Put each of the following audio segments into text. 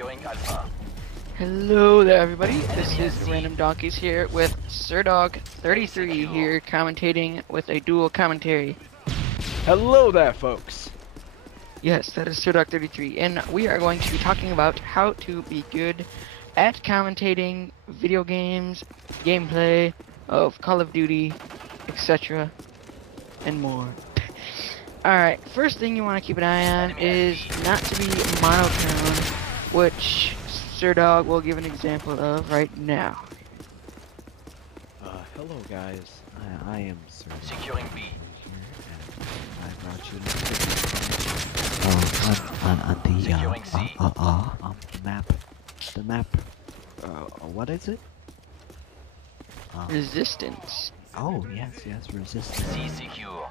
Securing Alpha. Hello there, everybody. This is Random Donkeys here with Sirdog33 here, commentating with a dual commentary. Hello there, folks. Yes, that is Sirdog33, and we are going to be talking about how to be good at commentating video games, gameplay of Call of Duty, etc., and more. Alright, first thing you want to keep an eye on is not to be monotone, which Sirdog will give an example of right now. Hello guys. I am Sirdog. Securing B. I brought you on Securing C. the map. The map. What is it? Resistance. Oh yes, resistance. C secure.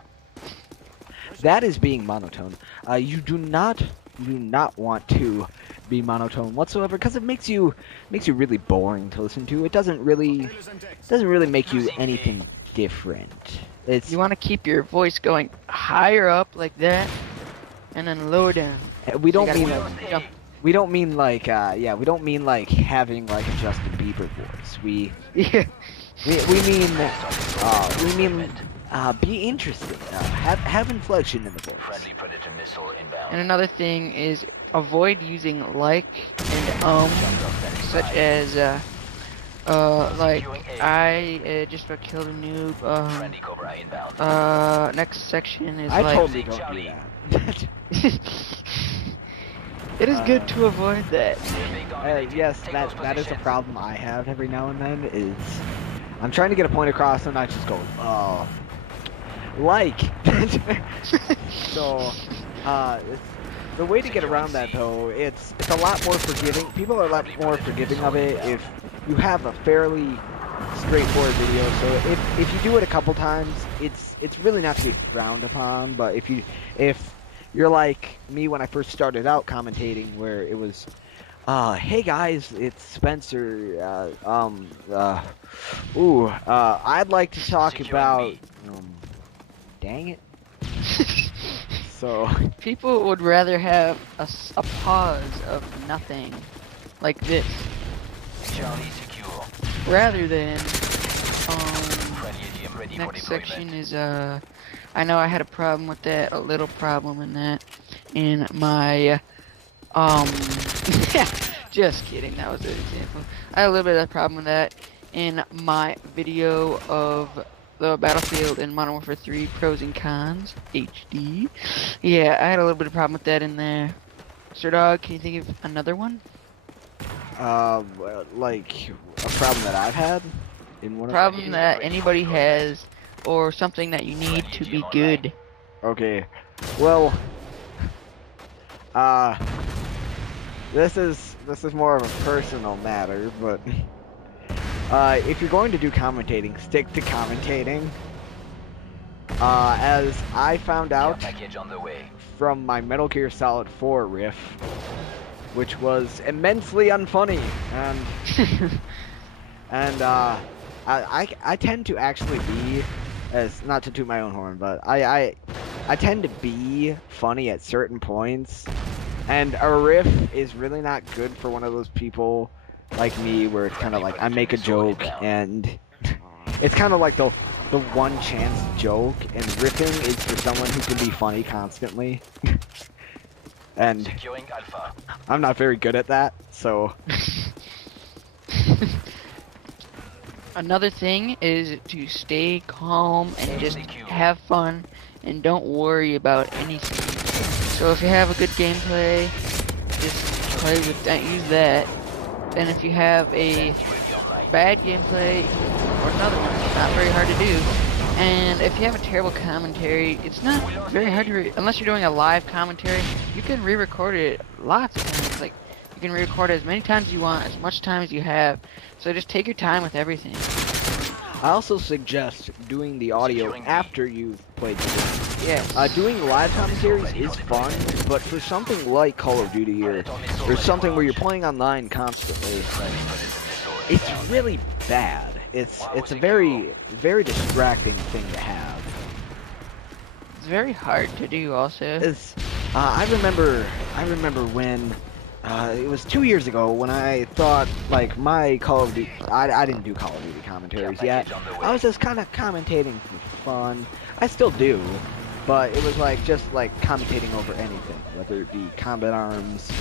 That is being monotone. You do not want to be monotone whatsoever because it makes you really boring to listen to. It doesn't really make you anything different. You want to keep your voice going higher up like that, and then lower down. We don't So mean jump. we don't mean like we don't mean like having like a Justin Bieber voice. We mean be interesting. Have inflection in the voice. Friendly Predator missile inbound. And another thing is avoid using like and such as like I just about killed a noob. Friendly Cobra inbound. Next section is I like totally don't do that. it is good to avoid that. Yes, that is a problem I have every now and then. Is I'm trying to get a point across and I just go, oh, like. So, the way to get around that though, it's a lot more forgiving. People are a lot more forgiving of it if you have a fairly straightforward video. So if you do it a couple times, it's really not to be frowned upon. But if you're like me when I first started out commentating, where it was, hey guys, it's Spencer. I'd like to talk about. Dang it. So People would rather have a pause of nothing, like this, Charlie secure. rather than Friendly AGM ready for next deployment. section is I know I had a problem with that, a little problem in that, in my just kidding, that was an example. I had a little bit of a problem with that in my video of the Battlefield and Modern Warfare 3 pros and cons HD. Yeah, I had a little bit of problem with that in there. Sirdog, can you think of another one? like a problem that I've had in one Problem that anybody has, or something that you need to be good. Okay, well, this is more of a personal matter, but if you're going to do commentating, stick to commentating. As I found out Package on the way. from my Metal Gear Solid 4 riff, which was immensely unfunny, and I tend to actually be, as not to toot my own horn, but I tend to be funny at certain points, and a riff is really not good for one of those people like me, where it's kind of like I make a joke and it's kind of like the one chance joke, and riffing is for someone who can be funny constantly. And Securing Alpha. I'm not very good at that, so Another thing is to stay calm and just have fun and don't worry about anything. So if you have a good gameplay, just play with that, use that. And if you have a bad gameplay, or another one, it's not very hard to do. And if you have a terrible commentary, it's not very hard to, unless you're doing a live commentary, you can re-record it lots of times. Like, you can re-record it as many times as you want, as much time as you have. So just take your time with everything. I also suggest doing the audio after you've played the game. Yeah. Doing live commentaries is fun, but for something like Call of Duty here, or something where you're playing online constantly, it's really bad. It's a very distracting thing to have. It's very hard to do also. I remember when it was 2 years ago when I thought like my Call of Duty. I didn't do Call of Duty commentaries yet. I was just kind of commentating for fun. I still do, but it was like just like commentating over anything, whether it be Combat Arms,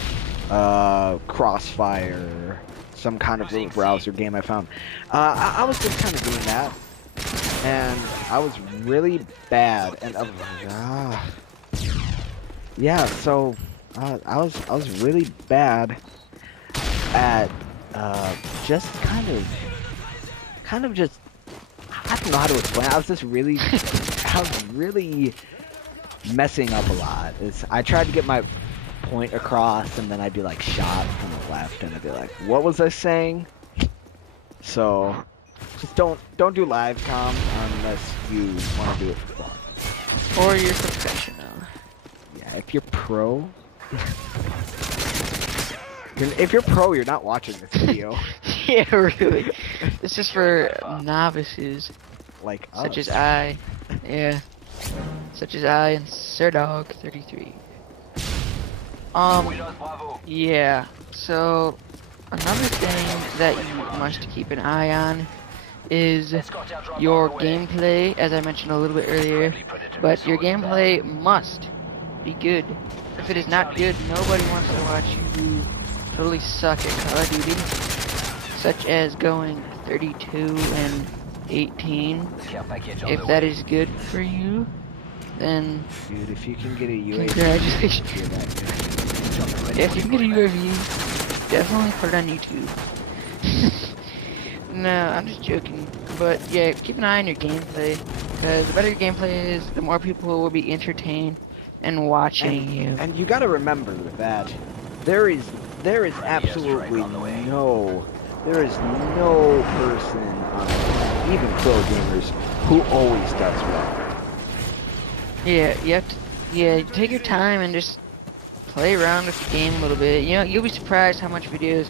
Crossfire, some kind of little browser game I found. I was just kind of doing that, and I was really bad. And yeah, so I was really bad at just kind of just, I don't know how to explain it. I was really messing up a lot. I tried to get my point across, and then I'd be like shot from the left, and I'd be like, what was I saying? So just don't do live comm unless you want to do it for fun. Or you're professional. Yeah, if you're pro. If you're pro, you're not watching this video. Yeah, really. This is for novices. Like us. Such as I. Yeah. Such as I and Sirdog33. Yeah. So, another thing that you must keep an eye on is your gameplay, as I mentioned a little bit earlier. But your gameplay must be good. If it is not good, nobody wants to watch you totally suck at Call of Duty, such as going 32 and 18. If that is good for you, then dude, if you can get a UAV, congratulations. If you can get a UAV, definitely put it on YouTube. No, I'm just joking. But yeah, keep an eye on your gameplay, because the better your gameplay is, the more people will be entertained and watching you. And you gotta remember that there is absolutely no person on even pro gamers who always does well. Yeah, you have to take your time and just play around with the game a little bit. You know, you'll be surprised how much videos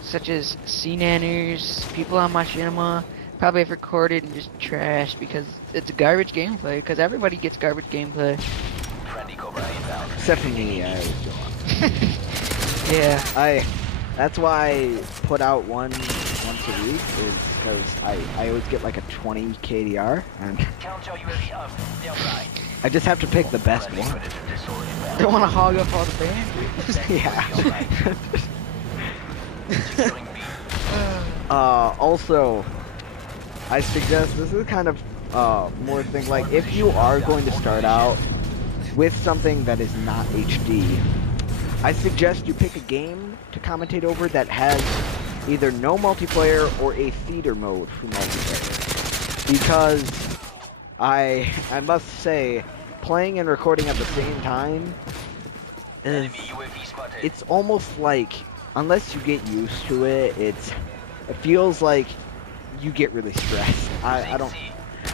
such as CNanners, people on Machinima probably have recorded and just trashed because it's garbage gameplay, because everybody gets garbage gameplay. Except for me, I always do. Yeah. That's why I put out once a week, is because I always get like a 20 KDR, and I just have to pick the best one. Don't want to hog up all the bandwidth. Yeah. Also, I suggest, this is kind of more thing, like if you are going to start out with something that is not HD, I suggest you pick a game to commentate over that has either no multiplayer or a theater mode for multiplayer. Because I must say, playing and recording at the same time it's almost like, unless you get used to it, it feels like you get really stressed.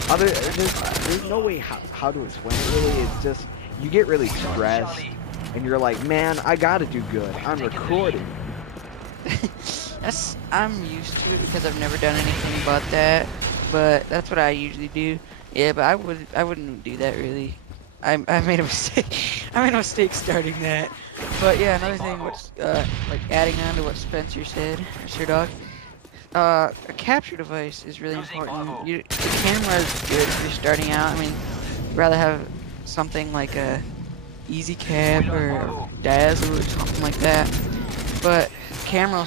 There's no way how to explain it really. It's just, you get really stressed and you're like, man, I gotta do good. I'm recording. I'm used to it because I've never done anything about that, but that's what I usually do. Yeah, but I wouldn't do that really. I made a mistake. I made a mistake starting that. But yeah, another thing, like adding on to what Spencer said, Sir Dog, a capture device is really important. The camera is good if you're starting out. I mean, you'd rather have something like a Easy Cap or Dazzle or something like that. But camera will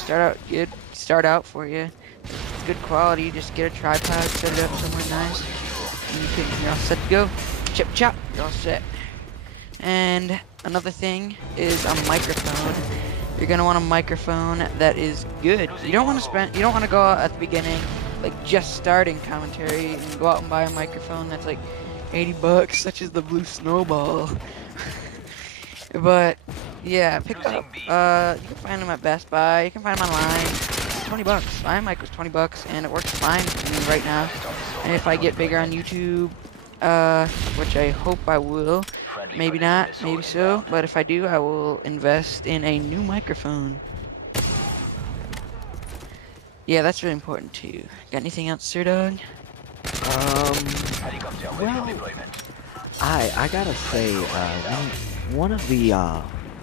start out for you. Good quality. Just get a tripod, set it up somewhere nice, and you're all set to go. Chip chop, you're all set. And another thing is a microphone. You're gonna want a microphone that is good. You don't want to go out at the beginning, like just starting commentary, and go out and buy a microphone that's like $80, such as the Blue Snowball. But yeah, pick up. You can find them at Best Buy. You can find them online. It's $20. My mic was $20, and it works fine for me right now. And if I get bigger on YouTube, which I hope I will, maybe not, maybe so, but if I do, I will invest in a new microphone. Yeah, that's really important too. Got anything else, Sir Dog? Well, I gotta say, one of the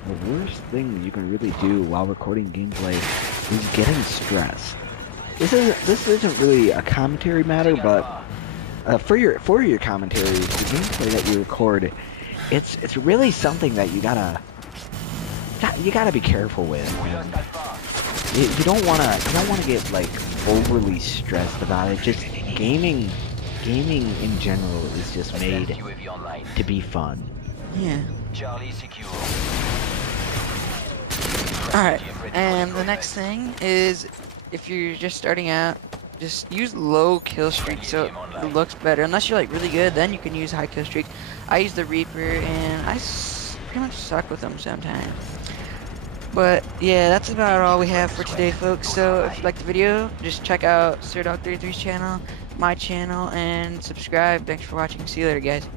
the worst thing you can really do while recording gameplay is getting stressed. This isn't really a commentary matter, but for your commentary, the gameplay that you record, it's really something that you gotta be careful with. You don't wanna get like overly stressed about it. Just gaming in general is just made UAV online. to be fun. Yeah. Charlie secure. Alright, and the next thing is, if you're just starting out, just use low kill streak so it looks better. Unless you're like really good, then you can use high kill streak. I use the Reaper and pretty much suck with them sometimes. But yeah, that's about all we have for today, folks. So if you like the video, just check out Sirdog33's channel, my channel, and subscribe. Thanks for watching. See you later, guys.